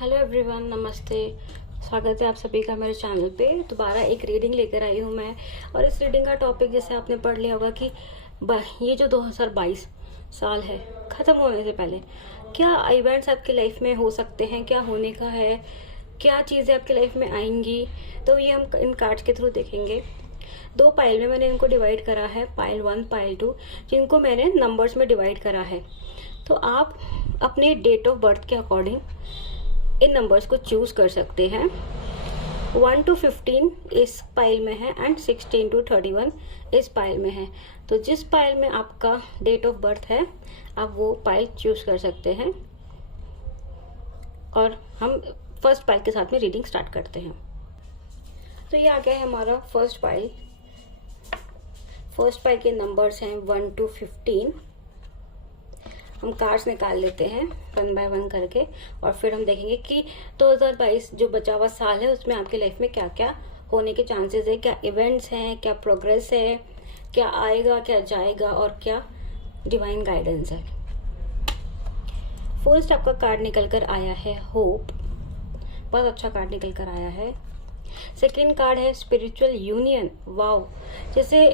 Hello everyone, नमस्ते। स्वागत है आप सभी का मेरे चैनल पे। दोबारा एक रीडिंग लेकर आई हूँ मैं। और इस रीडिंग का टॉपिक जैसे आपने पढ़ लिया होगा कि ये जो 2022 साल है ख़त्म होने से पहले क्या इवेंट्स आपकी लाइफ में हो सकते हैं, क्या होने का है, क्या चीज़ें आपकी लाइफ में आएंगी। तो ये हम इन कार्ड्स के थ्रू देखेंगे। दो पाइल में मैंने इनको डिवाइड करा है, पाइल 1 पाइल 2, जिनको मैंने नंबर्स में डिवाइड करा है। तो आप अपने डेट ऑफ बर्थ के अकॉर्डिंग इन नंबर्स को चूज कर सकते हैं। 1 to 15 इस पाइल में है एंड 16 to 31 इस पाइल में है। तो जिस पाइल में आपका डेट ऑफ बर्थ है आप वो पाइल चूज कर सकते हैं। और हम फर्स्ट पाइल के साथ में रीडिंग स्टार्ट करते हैं। तो ये आ गया है हमारा फर्स्ट पाइल। फर्स्ट पाइल के नंबर्स हैं 1 to 15। हम कार्ड्स निकाल लेते हैं 1 बाय 1 करके और फिर हम देखेंगे कि 2022 जो बचा हुआ साल है उसमें आपकी लाइफ में क्या क्या होने के चांसेस है, क्या इवेंट्स हैं, क्या प्रोग्रेस है, क्या आएगा, क्या जाएगा और क्या डिवाइन गाइडेंस है। फर्स्ट आपका कार्ड निकल कर आया है होप। बहुत अच्छा कार्ड निकल कर आया है। सेकेंड कार्ड है स्पिरिचुअल यूनियन। वाओ, जैसे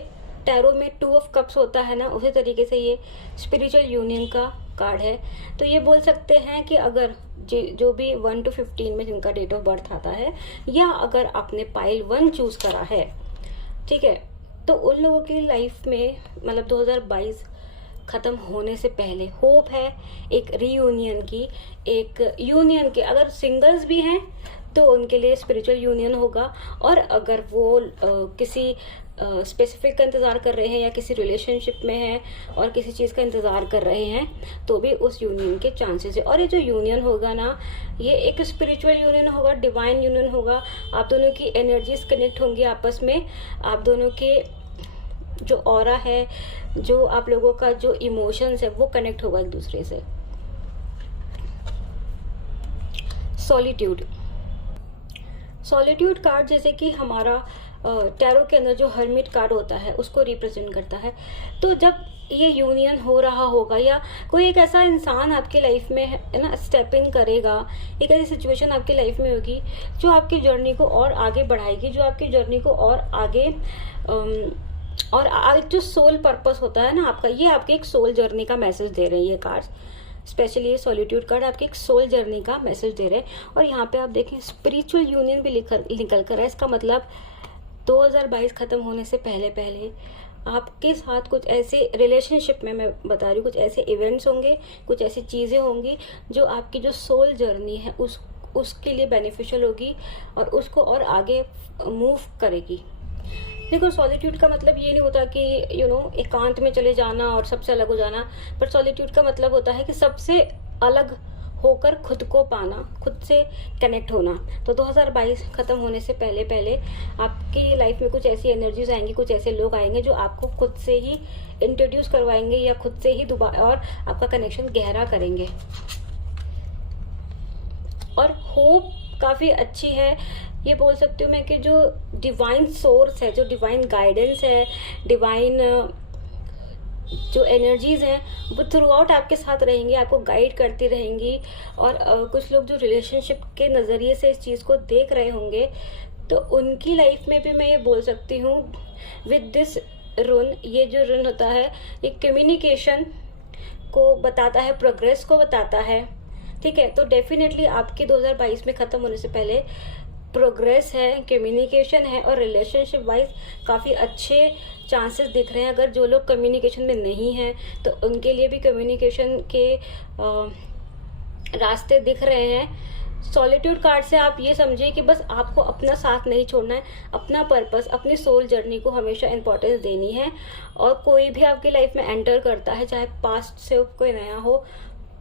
टैरो में 2 ऑफ कप्स होता है ना, उसी तरीके से ये स्पिरिचुअल यूनियन का कार्ड है। तो ये बोल सकते हैं कि अगर जो भी 1 to 15 में जिनका डेट ऑफ बर्थ आता है, या अगर आपने पाइल 1 चूज करा है, ठीक है, तो उन लोगों की लाइफ में मतलब 2022 खत्म होने से पहले होप है एक रीयूनियन की, एक यूनियन के। अगर सिंगल्स भी हैं तो उनके लिए स्पिरिचुअल यूनियन होगा, और अगर वो किसी स्पेसिफिक का इंतजार कर रहे हैं या किसी रिलेशनशिप में हैं और किसी चीज का इंतजार कर रहे हैं तो भी उस यूनियन के चांसेस है। और ये जो यूनियन होगा ना, ये एक स्पिरिचुअल यूनियन होगा, डिवाइन यूनियन होगा। आप दोनों की एनर्जीज कनेक्ट होंगी आपस में। आप दोनों के जो ऑरा है, जो आप लोगों का जो इमोशंस है, वो कनेक्ट होगा एक दूसरे से। सॉलिट्यूड कार्ड जैसे कि हमारा टैरो के अंदर जो हर्मिट कार्ड होता है उसको रिप्रेजेंट करता है। तो जब ये यूनियन हो रहा होगा या कोई एक ऐसा इंसान आपके लाइफ में है ना स्टेप इन करेगा, एक ऐसी सिचुएशन आपकी लाइफ में होगी जो आपकी जर्नी को और आगे बढ़ाएगी, जो आपकी जर्नी को और आगे और जो सोल पर्पस होता है ना आपका, ये आपके एक सोल जर्नी का मैसेज दे रहे हैं ये कार्ड्स। स्पेशली ये सॉलिट्यूड कार्ड आपके एक सोल जर्नी का मैसेज दे रहे हैं। और यहाँ पे आप देखें स्पिरिचुअल यूनियन भी निकल कर है। इसका मतलब 2022 खत्म होने से पहले पहले आपके साथ कुछ ऐसे रिलेशनशिप में, मैं बता रही हूँ, कुछ ऐसे इवेंट्स होंगे, कुछ ऐसी चीजें होंगी जो आपकी जो सोल जर्नी है उसके लिए बेनिफिशियल होगी और उसको और आगे मूव करेगी। देखो, सॉलिट्यूड का मतलब ये नहीं होता कि एकांत में चले जाना और सबसे अलग हो जाना, पर सॉलिट्यूड का मतलब होता है कि सबसे अलग होकर खुद को पाना, खुद से कनेक्ट होना। तो 2022 खत्म होने से पहले पहले आपकी लाइफ में कुछ ऐसी एनर्जीज आएंगी, कुछ ऐसे लोग आएंगे जो आपको खुद से ही इंट्रोड्यूस करवाएंगे या खुद से ही दोबारा और आपका कनेक्शन गहरा करेंगे। और होप काफी अच्छी है। ये बोल सकती हूँ मैं कि जो डिवाइन सोर्स है, जो डिवाइन गाइडेंस है, डिवाइन जो एनर्जीज हैं वो थ्रू आउट आपके साथ रहेंगी, आपको गाइड करती रहेंगी। और कुछ लोग जो रिलेशनशिप के नज़रिए से इस चीज़ को देख रहे होंगे तो उनकी लाइफ में भी मैं ये बोल सकती हूँ विद दिस रुन, ये जो रुन होता है ये कम्युनिकेशन को बताता है, प्रोग्रेस को बताता है, ठीक है। तो डेफिनेटली आपके 2022 में ख़त्म होने से पहले प्रोग्रेस है, कम्युनिकेशन है और रिलेशनशिप वाइज काफ़ी अच्छे चांसेस दिख रहे हैं। अगर जो लोग कम्युनिकेशन में नहीं हैं तो उनके लिए भी कम्युनिकेशन के रास्ते दिख रहे हैं। सॉलिट्यूड कार्ड से आप ये समझिए कि बस आपको अपना साथ नहीं छोड़ना है, अपना पर्पस, अपनी सोल जर्नी को हमेशा इंपॉर्टेंस देनी है। और कोई भी आपकी लाइफ में एंटर करता है, चाहे पास्ट से कोई नया हो,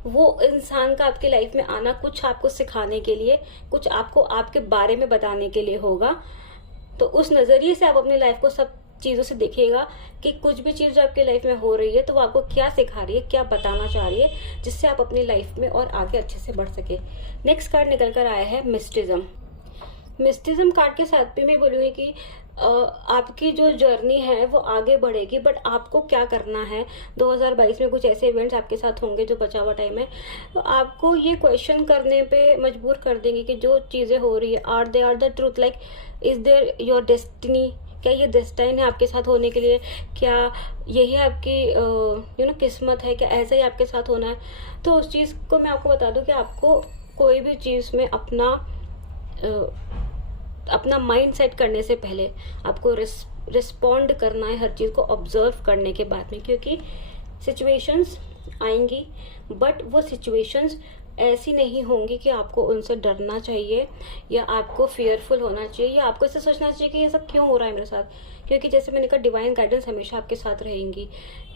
वो इंसान का आपकी लाइफ में आना कुछ आपको सिखाने के लिए, कुछ आपको आपके बारे में बताने के लिए होगा। तो उस नजरिए से आप अपनी लाइफ को सब चीजों से देखिएगा कि कुछ भी चीज जो आपकी लाइफ में हो रही है तो वो आपको क्या सिखा रही है, क्या बताना चाह रही है, जिससे आप अपनी लाइफ में और आगे अच्छे से बढ़ सके। नेक्स्ट कार्ड निकल कर आया है मिस्टिज्म। मिस्टिज्म कार्ड के साथ भी मैं बोलूंगी कि आपकी जो जर्नी है वो आगे बढ़ेगी, बट आपको क्या करना है, 2022 में कुछ ऐसे इवेंट्स आपके साथ होंगे जो बचा हुआ टाइम है, तो आपको ये क्वेश्चन करने पे मजबूर कर देंगे कि जो चीज़ें हो रही है are the truth, like is there your destiny, क्या ये डेस्टाइन है आपके साथ होने के लिए, क्या यही आपकी किस्मत है, क्या ऐसा ही आपके साथ होना है। तो उस चीज़ को मैं आपको बता दूं कि आपको कोई भी चीज़ में अपना माइंड सेट करने से पहले आपको रिस्पॉन्ड करना है हर चीज़ को ऑब्जर्व करने के बाद में, क्योंकि सिचुएशंस आएंगी, बट वो सिचुएशंस ऐसी नहीं होंगी कि आपको उनसे डरना चाहिए या आपको फियरफुल होना चाहिए या आपको ऐसे सोचना चाहिए कि ये सब क्यों हो रहा है मेरे साथ, क्योंकि जैसे मैंने कहा डिवाइन गाइडेंस हमेशा आपके साथ रहेंगी।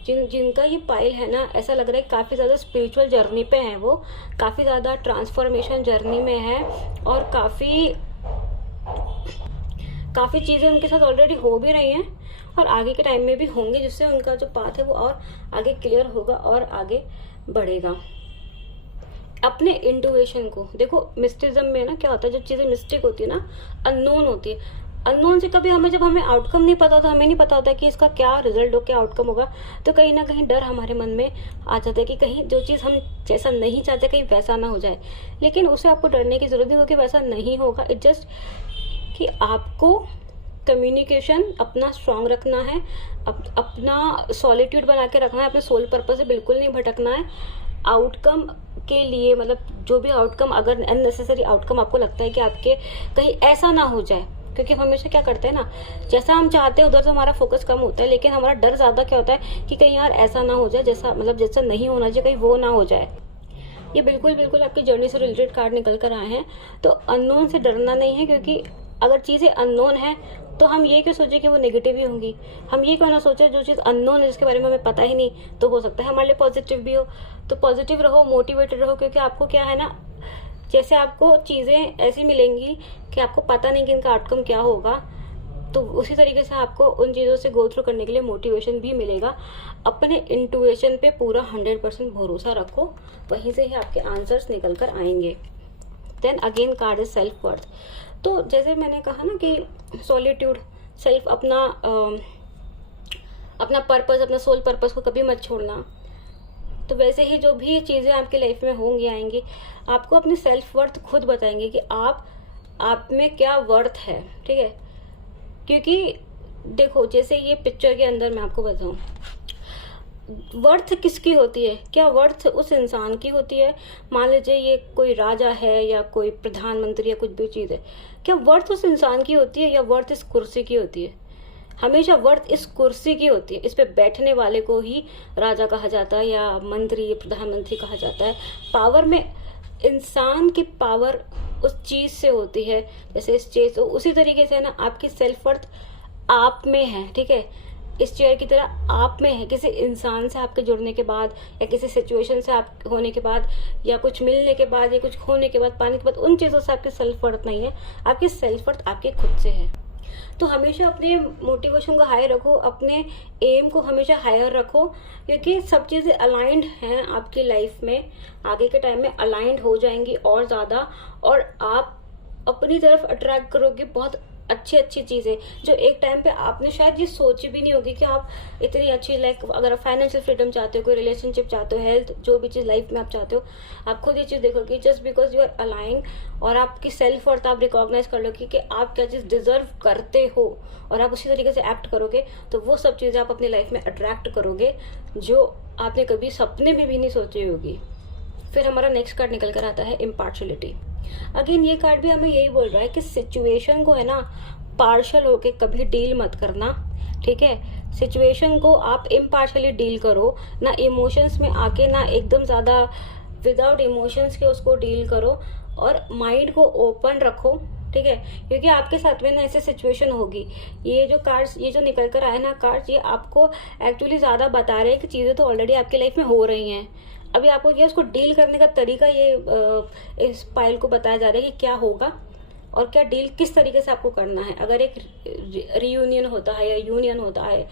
जिनका ये पाइल है ना, ऐसा लग रहा है काफ़ी ज़्यादा स्पिरिचुअल जर्नी पे है, वो काफ़ी ज़्यादा ट्रांसफॉर्मेशन जर्नी में है और काफ़ी चीज़ें उनके साथ ऑलरेडी हो भी रही हैं और आगे के टाइम में भी होंगे, जिससे उनका जो पाथ है वो और आगे क्लियर होगा और आगे बढ़ेगा। अपने इंट्यूशन को देखो, मिस्टिज्म में ना क्या होता है, जब चीज़ें मिस्टेक होती है ना, अननोन होती है, अननोन से कभी जब हमें आउटकम नहीं पता था, हमें नहीं पता होता कि इसका क्या रिजल्ट हो, क्या आउटकम होगा, तो कहीं ना कहीं डर हमारे मन में आ जाता है कि कहीं जो चीज़ हम जैसा नहीं चाहते कहीं वैसा ना हो जाए। लेकिन उसे आपको डरने की जरूरत नहीं, क्योंकि वैसा नहीं होगा। इट जस्ट कि आपको कम्युनिकेशन अपना स्ट्रांग रखना है, अपना सॉलिट्यूड बना के रखना है, अपने सोल पर्पस से बिल्कुल नहीं भटकना है। आउटकम के लिए जो भी आउटकम, अगर अननेसेसरी आउटकम आपको लगता है कि आपके कहीं ऐसा ना हो जाए, क्योंकि हम हमेशा क्या करते हैं ना, जैसा हम चाहते हैं उधर से हमारा फोकस कम होता है, लेकिन हमारा डर ज्यादा क्या होता है कि कहीं यार ऐसा ना हो जाए, जैसा नहीं होना चाहिए कहीं वो ना हो जाए। ये बिल्कुल आपकी जर्नी से रिलेटेड कार्ड निकल कर आए हैं। तो अननोन से डरना नहीं है, क्योंकि अगर चीज़ें अननोन है तो हम ये क्यों सोचे कि वो नेगेटिव ही होंगी, हम ये क्यों ना सोचे जो चीज़ अननोन है जिसके बारे में हमें पता ही नहीं, तो हो सकता है हमारे लिए पॉजिटिव भी हो। तो पॉजिटिव रहो, मोटिवेटेड रहो, क्योंकि आपको क्या है ना, जैसे आपको चीज़ें ऐसी मिलेंगी कि आपको पता नहीं कि इनका आउटकम क्या होगा, तो उसी तरीके से आपको उन चीज़ों से गो थ्रू करने के लिए मोटिवेशन भी मिलेगा। अपने इंट्यूशन पे पूरा 100% भरोसा रखो, वहीं से ही आपके आंसर्स निकल कर आएंगे। Then again card is self worth. तो जैसे मैंने कहा ना कि सॉलिट्यूड, सेल्फ, अपना पर्पस, अपना सोल पर्पस को कभी मत छोड़ना। तो वैसे ही जो भी चीज़ें आपकी लाइफ में होंगी आएंगी, आपको अपनी सेल्फ वर्थ खुद बताएंगे कि आप में क्या वर्थ है, ठीक है। क्योंकि देखो, जैसे ये पिक्चर के अंदर मैं आपको बताऊं, वर्थ किसकी होती है, क्या वर्थ उस इंसान की होती है। मान लीजिए ये कोई राजा है या कोई प्रधानमंत्री या कुछ भी चीज़ है, क्या वर्थ उस इंसान की होती है या वर्थ इस कुर्सी की होती है। हमेशा वर्थ इस कुर्सी की होती है, इस पे बैठने वाले को ही राजा कहा जाता है या मंत्री या प्रधानमंत्री कहा जाता है। पावर में इंसान की पावर उस चीज से होती है, जैसे इस चीज, तो उसी तरीके से ना आपकी सेल्फ वर्थ आप में है, ठीक है। इस चेयर की तरह आप में है। किसी इंसान से आपके जुड़ने के बाद या किसी सिचुएशन से आप होने के बाद या कुछ मिलने के बाद या कुछ खोने के बाद, पाने के बाद, उन चीजों से आपकी सेल्फ वर्थ नहीं है। आपकी सेल्फ वर्थ आपके खुद से है। तो हमेशा अपने मोटिवेशन को हाई रखो, अपने एम को हमेशा हायर रखो, क्योंकि सब चीज़ें अलाइंड हैं आपकी लाइफ में, आगे के टाइम में अलाइंड हो जाएंगी और ज़्यादा, और आप अपनी तरफ अट्रैक्ट करोगे बहुत अच्छी अच्छी चीज़ें जो एक टाइम पे आपने शायद ये सोची भी नहीं होगी कि आप इतनी अच्छी, लाइक अगर आप फाइनेंशियल फ्रीडम चाहते हो, कोई रिलेशनशिप चाहते हो, हेल्थ, जो भी चीज़ लाइफ में आप चाहते हो, आप खुद ये चीज़ देखोगे just because you are align, और आपकी सेल्फ वर्थ आप रिकॉग्नाइज कर लोगे कि आप क्या चीज़ डिजर्व करते हो और आप उसी तरीके से एक्ट करोगे, तो वो सब चीज़ें आप अपनी लाइफ में अट्रैक्ट करोगे जो आपने कभी सपने में भी नहीं सोची होगी। फिर हमारा नेक्स्ट कार्ड निकल कर आता है इम्पार्शलिटी। अगेन ये कार्ड भी हमें यही बोल रहा है कि सिचुएशन को है ना पार्शल होके कभी डील मत करना, ठीक है। सिचुएशन को आप इम्पार्शली डील करो, ना इमोशंस में आके, ना एकदम ज्यादा विदाउट इमोशंस के उसको डील करो, और माइंड को ओपन रखो, ठीक है। क्योंकि आपके साथ में ना ऐसे सिचुएशन होगी। ये जो निकल कर आए ना कार्ड्स, ये आपको एक्चुअली ज्यादा बता रहे हैं कि चीजें तो ऑलरेडी आपकी लाइफ में हो रही हैं, अभी आपको क्या उसको डील करने का तरीका ये इस पाइल को बताया जा रहा है कि क्या होगा और क्या डील किस तरीके से आपको करना है। अगर एक रियूनियन होता है या यूनियन होता है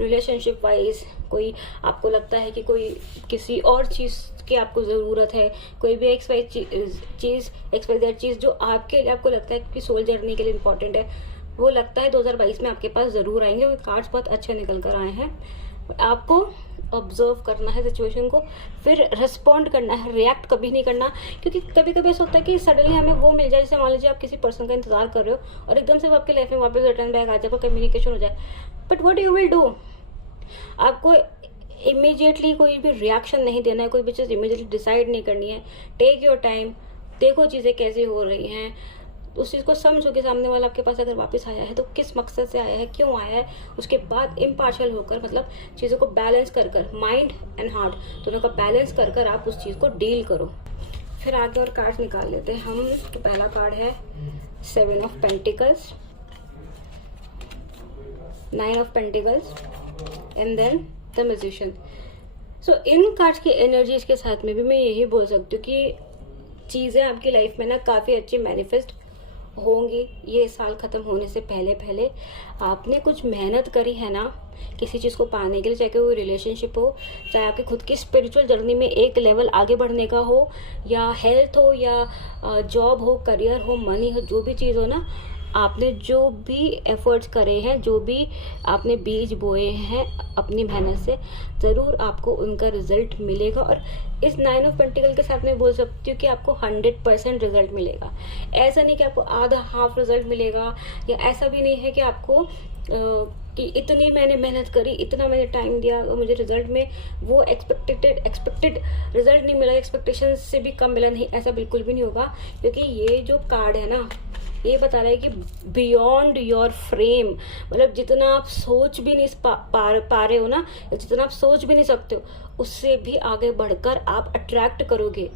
रिलेशनशिप वाइज, कोई आपको लगता है कि कोई किसी और चीज़ की आपको ज़रूरत है, कोई भी एक्सवाइजेड चीज़ जो आपके लिए आपको लगता है कि सोल जर्नी के लिए इम्पोर्टेंट है, वो लगता है 2022 में आपके पास जरूर आएंगे। वो कार्ड्स बहुत अच्छे निकल कर आए हैं। आपको ऑब्जर्व करना है सिचुएशन को, फिर रिस्पॉन्ड करना है, रिएक्ट कभी नहीं करना। क्योंकि कभी कभी ऐसा होता है कि सडनली हमें वो मिल जाए, जैसे मान लीजिए आप किसी पर्सन का इंतजार कर रहे हो और एकदम से वो आपके लाइफ में वापस रिटर्न बैक आ जाए, कम्युनिकेशन हो जाए, but what you will do? आपको इमीडिएटली कोई भी रिएक्शन नहीं देना है, कोई भी चीज़ इमीडिएटली डिसाइड नहीं करनी है। टेक योर टाइम, देखो चीज़ें कैसे हो रही हैं, उस चीज़ को समझो कि सामने वाला आपके पास अगर वापस आया है तो किस मकसद से आया है, क्यों आया है। उसके बाद इम्पार्शियल होकर, मतलब चीज़ों को बैलेंस कर कर, माइंड एंड हार्ट दोनों का बैलेंस कर कर आप उस चीज़ को डील करो। फिर आगे और कार्ड निकाल लेते हैं हम। तो पहला कार्ड है 7 of pentacles, 9 of pentacles and then the musician. So in cards की एनर्जीज के साथ में भी मैं यही बोल सकती हूँ कि चीज़ें आपकी लाइफ में ना काफ़ी अच्छी मैनिफेस्ट होंगी। ये साल ख़त्म होने से पहले पहले आपने कुछ मेहनत करी है ना किसी चीज़ को पाने के लिए, चाहे वो रिलेशनशिप हो, चाहे आपकी खुद की स्पिरिचुअल जर्नी में एक लेवल आगे बढ़ने का हो, या हेल्थ हो, या जॉब हो, करियर हो, मनी हो, जो भी चीज़ हो ना, आपने जो भी एफर्ट्स करे हैं, जो भी आपने बीज बोए हैं अपनी मेहनत से, ज़रूर आपको उनका रिजल्ट मिलेगा। और इस 9 ऑफ पेंटिकल के साथ मैं बोल सकती हूँ कि आपको 100% रिजल्ट मिलेगा। ऐसा नहीं कि आपको आधा हाफ रिजल्ट मिलेगा, या ऐसा भी नहीं है कि आपको कि इतनी मैंने मेहनत करी, इतना मैंने टाइम दिया और मुझे रिजल्ट में वो एक्सपेक्टेड रिजल्ट नहीं मिला, एक्सपेक्टेशन से भी कम मिला, नहीं, ऐसा बिल्कुल भी नहीं होगा। क्योंकि ये जो कार्ड है ना, ये बता रहा है कि बियॉन्ड योर फ्रेम, मतलब जितना आप सोच भी नहीं पा रहे हो ना, जितना आप सोच भी नहीं सकते हो, उससे भी आगे बढ़कर आप अट्रैक्ट करोगे।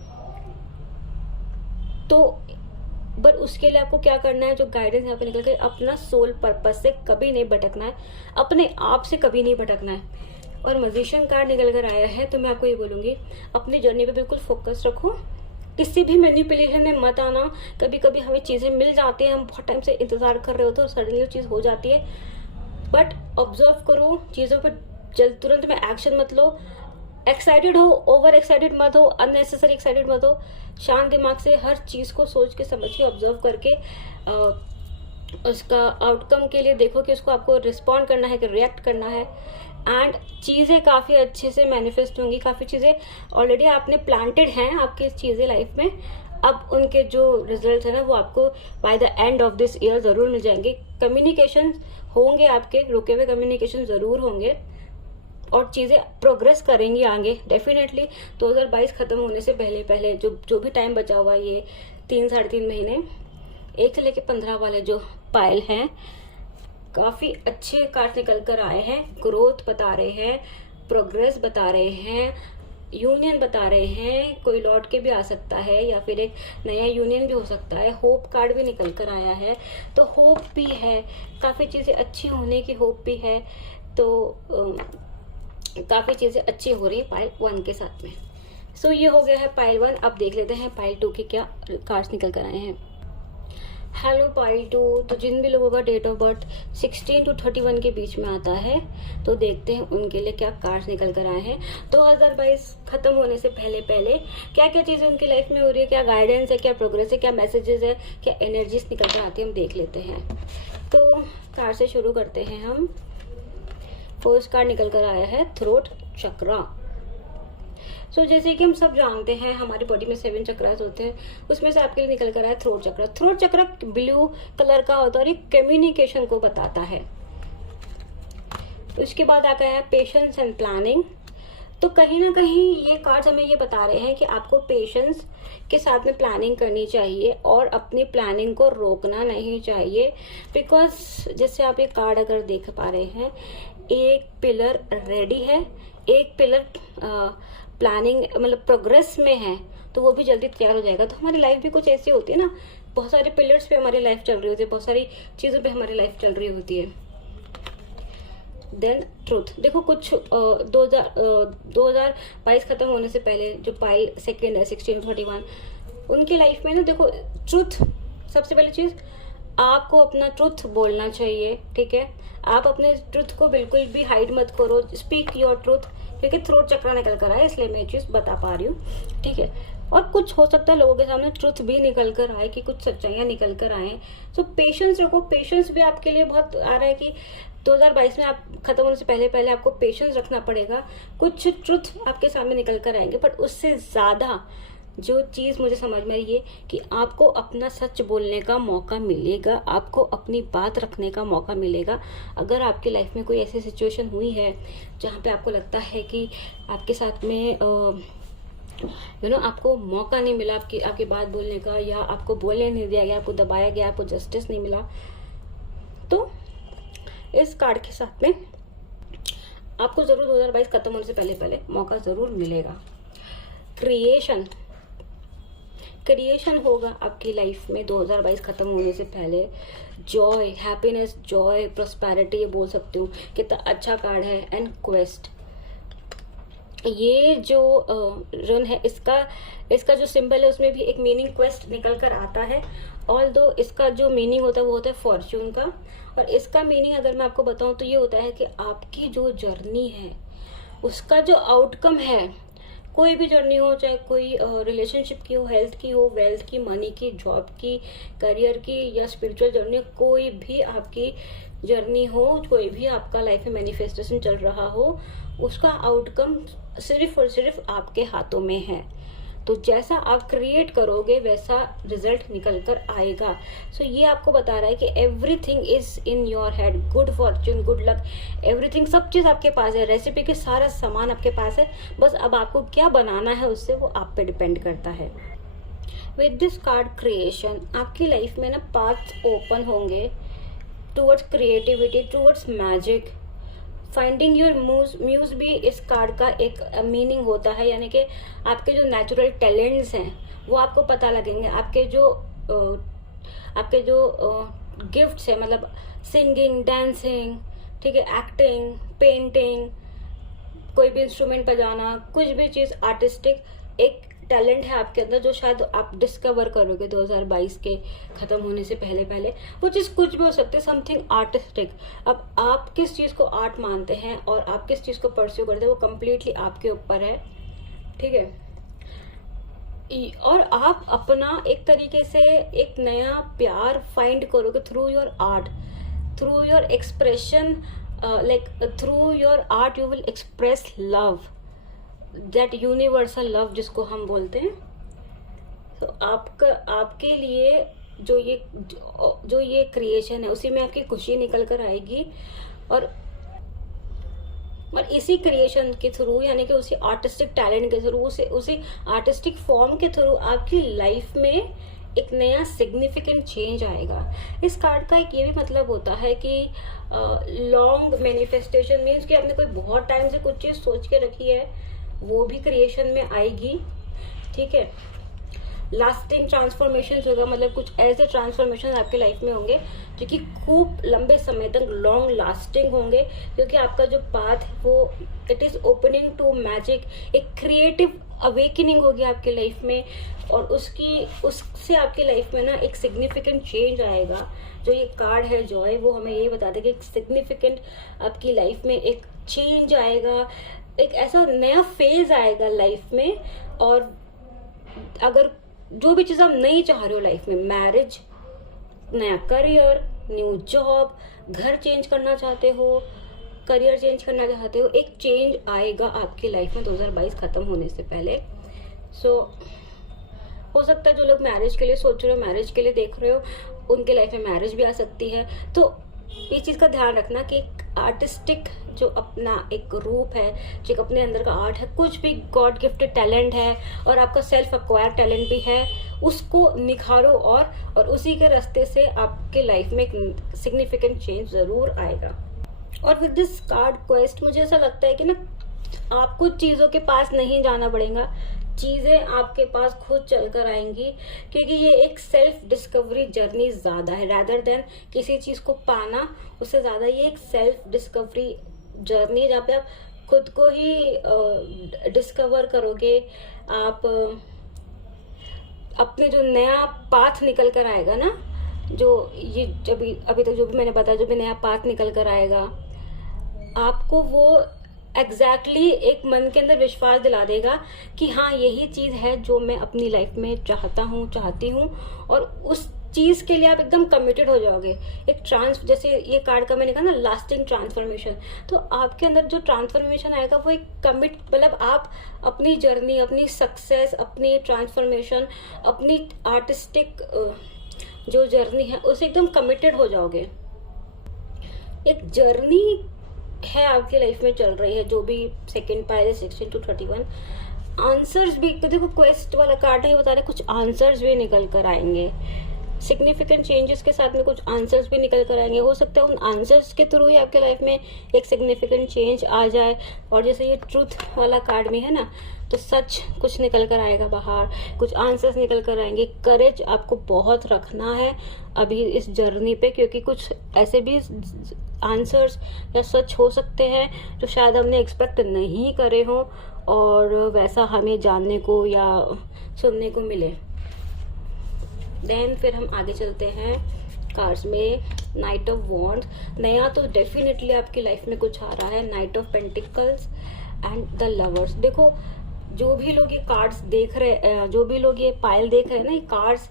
तो बट उसके लिए आपको क्या करना है, जो गाइडेंस यहाँ पे निकल के, अपना सोल पर्पस से कभी नहीं भटकना है, अपने आप से कभी नहीं भटकना है। और मैजिशियन कार्ड निकल कर आया है, तो मैं आपको ये बोलूंगी, अपनी जर्नी पे बिल्कुल फोकस रखो, किसी भी मैनिपुलेशन में मत आना। कभी कभी हमें चीज़ें मिल जाती हैं, हम बहुत टाइम से इंतजार कर रहे होते हैं और सडनली वो चीज़ हो जाती है, बट ऑब्जर्व करो चीज़ों पर, तुरंत में एक्शन मत लो। एक्साइटेड हो, ओवर एक्साइटेड मत हो, अननेसेसरी एक्साइटेड मत हो। शांत दिमाग से हर चीज़ को सोच के, समझ के, ऑब्जर्व करके उसका आउटकम के लिए देखो कि उसको आपको रिस्पॉन्ड करना है कि रिएक्ट करना है। एंड चीज़ें काफ़ी अच्छे से मैनिफेस्ट होंगी, काफ़ी चीज़ें ऑलरेडी आपने प्लांटेड हैं आपकी चीज़ें लाइफ में। अब उनके जो रिजल्ट है ना, वो आपको by the end of this year ज़रूर मिल जाएंगे। कम्युनिकेशन होंगे, आपके रुके हुए कम्युनिकेशन ज़रूर होंगे, और चीज़ें प्रोग्रेस करेंगी आगे डेफिनेटली। 2022 ख़त्म होने से पहले पहले जो भी टाइम बचा हुआ है, ये 3-3.5 महीने, 1 से लेकर 15 वाले जो पायल हैं, काफ़ी अच्छे कार्ड निकल कर आए हैं। ग्रोथ बता रहे हैं, प्रोग्रेस बता रहे हैं, यूनियन बता रहे हैं, कोई लौट के भी आ सकता है या फिर एक नया यूनियन भी हो सकता है। होप कार्ड भी निकल कर आया है, तो होप भी है, काफ़ी चीज़ें अच्छी होने की होप भी है। तो काफ़ी चीज़ें अच्छी हो रही है पाइल 1 के साथ में। सो ये हो गया है पाइल 1। अब देख लेते हैं पाइल 2 के क्या कार्ड्स निकल कर आए हैं। हेलो पाइल 2, तो जिन भी लोगों का डेट ऑफ बर्थ 16 to 31 के बीच में आता है, तो देखते हैं उनके लिए क्या कार्ड्स निकल कर आए हैं। 2022 खत्म होने से पहले पहले क्या क्या चीज़ें उनकी लाइफ में हो रही है, क्या गाइडेंस है, क्या प्रोग्रेस है, क्या मैसेजेस है, क्या एनर्जीज निकल कर आती है, हम देख लेते हैं। तो कार्ड से शुरू करते हैं हम। फर्स्ट कार्ड निकल कर आया है थ्रोट चक्रा। सो जैसे कि हम सब जानते हैं, हमारी बॉडी में 7 चक्रास होते हैं, उसमें से आपके लिए निकल कर आया थ्रोट चक्रा। थ्रोट चक्रा ब्लू कलर का होता है और ये कम्युनिकेशन को बताता है। उसके बाद आ गया है पेशेंस एंड प्लानिंग। तो कहीं ना कहीं ये कार्ड्स हमें ये बता रहे हैं कि आपको पेशेंस के साथ में प्लानिंग करनी चाहिए और अपनी प्लानिंग को रोकना नहीं चाहिए। बिकॉज जैसे आप ये कार्ड अगर देख पा रहे हैं, एक पिलर रेडी है, एक पिलर प्लानिंग मतलब प्रोग्रेस में है, तो वो भी जल्दी तैयार हो जाएगा। तो हमारी लाइफ भी कुछ ऐसी होती है ना, बहुत सारे पिलर्स पे हमारी लाइफ चल रही होती है, बहुत सारी चीज़ों पे हमारी लाइफ चल रही होती है। देन ट्रुथ, देखो कुछ 2022 खत्म होने से पहले जो पाइल सेकेंड है 16 to 31, उनकी लाइफ में ना देखो ट्रुथ, सबसे पहली चीज़ आपको अपना ट्रुथ बोलना चाहिए, ठीक है। आप अपने ट्रुथ को बिल्कुल भी हाइड मत करो, स्पीक योर ट्रुथ, क्योंकि थ्रोट चक्रा निकल कर आया इसलिए मैं ये चीज़ बता पा रही हूँ, ठीक है। और कुछ हो सकता है लोगों के सामने ट्रुथ भी निकल कर आए, कि कुछ सच्चाइयां निकल कर आए। तो पेशेंस रखो, पेशेंस भी आपके लिए बहुत आ रहा है कि 2022 में आप खत्म होने से पहले पहले आपको पेशेंस रखना पड़ेगा। कुछ ट्रुथ आपके सामने निकल कर आएंगे, बट उससे ज्यादा जो चीज मुझे समझ में आई है कि आपको अपना सच बोलने का मौका मिलेगा, आपको अपनी बात रखने का मौका मिलेगा। अगर आपकी लाइफ में कोई ऐसी सिचुएशन हुई है जहाँ पे आपको लगता है कि आपके साथ में आपको मौका नहीं मिला आपकी बात बोलने का, या आपको बोलने नहीं दिया गया, आपको दबाया गया, आपको जस्टिस नहीं मिला, तो इस कार्ड के साथ में आपको जरूर 2022 खत्म होने से पहले पहले मौका जरूर मिलेगा। क्रिएशन होगा आपकी लाइफ में 2022 खत्म होने से पहले। जॉय, हैप्पीनेस, जॉय, प्रोस्पेरिटी, ये बोल सकती हूँ। कितना अच्छा कार्ड है। एंड क्वेस्ट, ये जो रन है इसका जो सिंबल है उसमें भी एक मीनिंग क्वेस्ट निकल कर आता है। ऑल दो इसका जो मीनिंग होता है वो होता है फॉर्च्यून का, और इसका मीनिंग अगर मैं आपको बताऊं तो ये होता है कि आपकी जो जर्नी है उसका जो आउटकम है, कोई भी जर्नी हो, चाहे कोई रिलेशनशिप की हो, हेल्थ की हो, वेल्थ की, मनी की, जॉब की, करियर की, या स्पिरिचुअल जर्नी, कोई भी आपकी जर्नी हो, कोई भी आपका लाइफ में मैनिफेस्टेशन चल रहा हो, उसका आउटकम सिर्फ और सिर्फ आपके हाथों में है। तो जैसा आप क्रिएट करोगे वैसा रिजल्ट निकल कर आएगा। सो ये आपको बता रहा है कि everything is in your head, good Fortune, good luck, everything, सब चीज आपके पास है। रेसिपी के सारा सामान आपके पास है, बस अब आपको क्या बनाना है उससे वो आप पे डिपेंड करता है। विद दिस कार्ड क्रिएशन, आपकी लाइफ में ना पाथ ओपन होंगे towards creativity, towards magic. Finding your muse भी इस कार्ड का एक मीनिंग होता है, यानी कि आपके जो नेचुरल टैलेंट्स हैं वो आपको पता लगेंगे। आपके जो गिफ्ट्स है, मतलब सिंगिंग, डांसिंग, ठीक है, एक्टिंग, पेंटिंग, कोई भी इंस्ट्रूमेंट बजाना, कुछ भी चीज आर्टिस्टिक एक टैलेंट है आपके अंदर जो शायद आप डिस्कवर करोगे 2022 के खत्म होने से पहले पहले। वो चीज कुछ भी हो सकती है, समथिंग आर्टिस्टिक। अब आप किस चीज को आर्ट मानते हैं और आप किस चीज को परस्यू करते हैं वो कम्प्लीटली आपके ऊपर है, ठीक है। और आप अपना एक तरीके से एक नया प्यार फाइंड करोगे through your art, through your expression, like through your art you will express love, that universal love जिसको हम बोलते हैं। तो आपके लिए जो ये क्रिएशन है उसी में आपकी खुशी निकल कर आएगी, और इसी क्रिएशन के थ्रू, यानी कि उसी आर्टिस्टिक टैलेंट के थ्रू, उसी आर्टिस्टिक फॉर्म के थ्रू आपकी लाइफ में एक नया सिग्निफिकेंट चेंज आएगा। इस कार्ड का एक ये भी मतलब होता है कि लॉन्ग मैनिफेस्टेशन मीन्स कि आपने कोई बहुत टाइम से कुछ चीज सोच के रखी है वो भी क्रिएशन में आएगी, ठीक है। लास्टिंग ट्रांसफॉर्मेशन होगा, मतलब कुछ ऐसे ट्रांसफॉर्मेशन आपकी लाइफ में होंगे जो कि खूब लंबे समय तक लॉन्ग लास्टिंग होंगे, क्योंकि आपका जो पाथ है वो it is opening to magic. एक क्रिएटिव अवेकनिंग होगी आपकी लाइफ में, और उससे आपकी लाइफ में ना एक सिग्निफिकेंट चेंज आएगा। जो ये कार्ड है जॉय, वो हमें ये बताता है कि एक सिग्निफिकेंट आपकी लाइफ में एक चेंज आएगा, एक ऐसा नया फेज आएगा लाइफ में। और अगर जो भी चीज आप नहीं चाह रहे हो लाइफ में, मैरिज, नया करियर, न्यू जॉब, घर चेंज करना चाहते हो, करियर चेंज करना चाहते हो, एक चेंज आएगा आपकी लाइफ में 2022 खत्म होने से पहले। हो सकता है जो लोग मैरिज के लिए सोच रहे हो, मैरिज के लिए देख रहे हो, उनके लाइफ में मैरिज भी आ सकती है। तो इस चीज का ध्यान रखना कि आर्टिस्टिक जो अपना एक रूप है, जो अपने अंदर का आर्ट है, कुछ भी गॉड गिफ्टेड टैलेंट है और आपका सेल्फ एक्वायर टैलेंट भी है, उसको निखारो और उसी के रास्ते से आपके लाइफ में एक सिग्निफिकेंट चेंज जरूर आएगा। और विद दिस कार्ड क्वेस्ट मुझे ऐसा लगता है कि ना आपको चीजों के पास नहीं जाना पड़ेगा, चीजें आपके पास खुद चलकर आएंगी, क्योंकि ये एक सेल्फ डिस्कवरी जर्नी ज्यादा है रादर देन किसी चीज को पाना। उससे ज्यादा ये एक सेल्फ डिस्कवरी जर्नी है जहाँ पे आप खुद को ही डिस्कवर करोगे। आप अपने जो नया पाथ निकल कर आएगा ना, जो ये अभी तक जो भी मैंने बताया, जो भी नया पाथ निकल कर आएगा, आपको वो एग्जैक्टली एक मन के अंदर विश्वास दिला देगा कि हाँ यही चीज है जो मैं अपनी लाइफ में चाहता हूँ, चाहती हूँ, और उस चीज के लिए आप एकदम कमिटेड हो जाओगे। एक जैसे ये कार्ड का मैंने कहा ना, लास्टिंग ट्रांसफॉर्मेशन, तो आपके अंदर जो ट्रांसफॉर्मेशन आएगा वो एक मतलब आप अपनी जर्नी, अपनी सक्सेस, अपनी ट्रांसफॉर्मेशन, अपनी आर्टिस्टिक जो जर्नी है उसे एकदम कमिटेड हो जाओगे। एक जर्नी है आपकी लाइफ में चल रही है, जो भी सेकंड पाइल है 16 to 31। आंसर्स भी देखो, क्वेस्ट वाला कार्ड है, बता रहे कुछ आंसर्स भी निकल कर आएंगे, सिग्निफिकेंट चेंजेस के साथ में कुछ आंसर्स भी निकल कर आएंगे। हो सकता है उन आंसर्स के थ्रू ही आपके लाइफ में एक सिग्निफिकेंट चेंज आ जाए। और जैसे ये ट्रूथ वाला कार्ड में है ना, तो सच कुछ निकल कर आएगा बाहर, कुछ आंसर्स निकल कर आएंगे। करेज आपको बहुत रखना है अभी इस जर्नी पे, क्योंकि कुछ ऐसे भी आंसर्स या सच हो सकते हैं जो शायद हमने एक्सपेक्ट नहीं करे हो और वैसा हमें जानने को या सुनने को मिले। देन फिर हम आगे चलते हैं कार्ड्स में। नाइट ऑफ वॉन्ड्स, नया तो डेफिनेटली आपकी लाइफ में कुछ आ रहा है। Night of pentacles and the lovers. देखो, जो भी लोग ये कार्ड्स देख रहे, जो भी लोग ये पायल देख रहे हैं ना, ये कार्ड्स,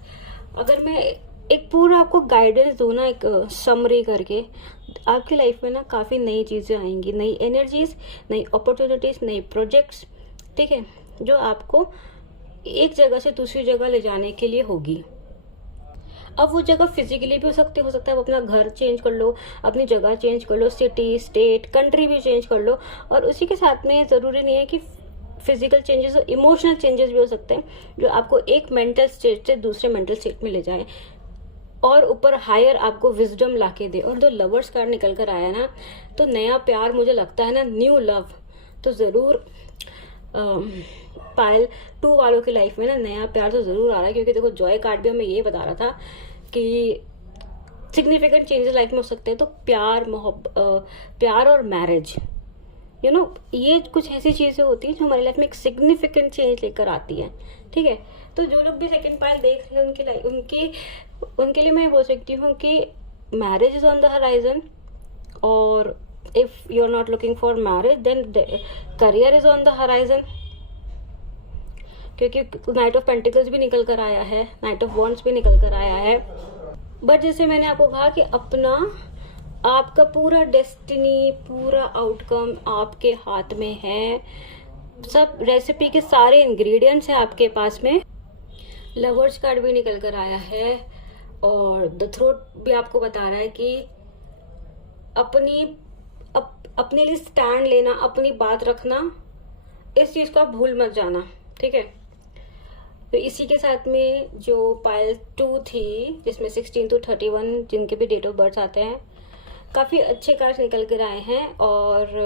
अगर मैं एक पूरा आपको गाइडेंस दूं ना, एक समरी करके, आपकी लाइफ में ना काफी नई चीजें आएंगी, नई एनर्जीज, नई अपॉर्चुनिटीज, नए प्रोजेक्ट्स, ठीक है, जो आपको एक जगह से दूसरी जगह ले जाने के लिए होगी। अब वो जगह फिजिकली भी हो सकता है, आप अपना घर चेंज कर लो, अपनी जगह चेंज कर लो, सिटी, स्टेट, कंट्री भी चेंज कर लो। और उसी के साथ में जरूरी नहीं है कि फिजिकल चेंजेस, इमोशनल चेंजेस भी हो सकते हैं जो आपको एक मेंटल स्टेट से दूसरे मेंटल स्टेट में ले जाए और ऊपर हायर आपको विजडम लाके दे। और जो लवर्स कार्ड निकल कर आया ना, तो नया प्यार, मुझे लगता है ना, न्यू लव, तो जरूर पायल 2 वालों की लाइफ में ना नया प्यार तो जरूर आ रहा है। क्योंकि देखो, जॉय कार्ड भी हमें ये बता रहा था कि सिग्निफिकेंट चेंजेस लाइफ में हो सकते हैं। तो प्यार और मैरिज, ये कुछ ऐसी चीजें होती हैं जो हमारी लाइफ में एक सिग्निफिकेंट चेंज लेकर आती है, ठीक है। तो जो लोग भी सेकंड पाइल देख रहे हैं उनके लिए मैं बोल सकती हूँ कि marriage is on the horizon, और if you are not looking for marriage then career is on the horizon, क्योंकि नाइट ऑफ पेंटिकल्स भी निकल कर आया है, नाइट ऑफ वॉन्ड्स भी निकल कर आया है। बट जैसे मैंने आपको कहा कि आपका पूरा डेस्टिनी, पूरा आउटकम आपके हाथ में है। सब रेसिपी के सारे इंग्रेडिएंट्स हैं आपके पास में। लवर्स कार्ड भी निकल कर आया है और द थ्रोट भी आपको बता रहा है कि अपने लिए स्टैंड लेना, अपनी बात रखना, इस चीज को आप भूल मत जाना, ठीक है। तो इसी के साथ में जो पाइल 2 थी, जिसमें 16 to 31 जिनके भी डेट ऑफ बर्थ आते हैं, काफी अच्छे कार्ड्स निकल कर आए हैं। और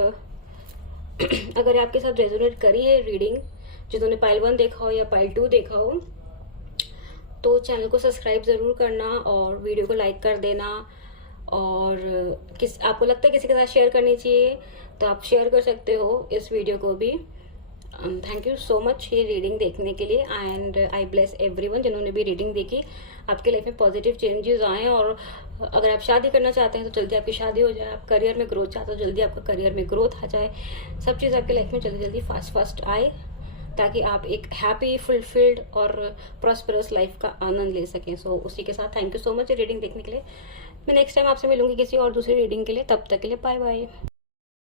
अगर आपके साथ रेजोनेट करी है रीडिंग, जिन्होंने पाइल 1 देखा हो या पाइल 2 देखा हो, तो चैनल को सब्सक्राइब जरूर करना और वीडियो को लाइक कर देना। और आपको लगता है किसी के साथ शेयर करनी चाहिए तो आप शेयर कर सकते हो इस वीडियो को भी। थैंक यू सो मच ये रीडिंग देखने के लिए, एंड आई ब्लेस एवरीवन जिन्होंने भी रीडिंग देखी। आपके लाइफ में पॉजिटिव चेंजेस आए, और अगर आप शादी करना चाहते हैं तो जल्दी आपकी शादी हो जाए, आप करियर में ग्रोथ चाहते हो जल्दी आपका करियर में ग्रोथ आ जाए, सब चीज़ आपकी लाइफ में जल्दी जल्दी फास्ट आए, ताकि आप एक हैप्पी, फुलफिल्ड और प्रॉस्परस लाइफ का आनंद ले सकें। सो उसी के साथ thank you so much reading देखने के लिए। मैं नेक्स्ट टाइम आपसे मिलूंगी किसी और दूसरी रीडिंग के लिए। तब तक के लिए बाय बाय।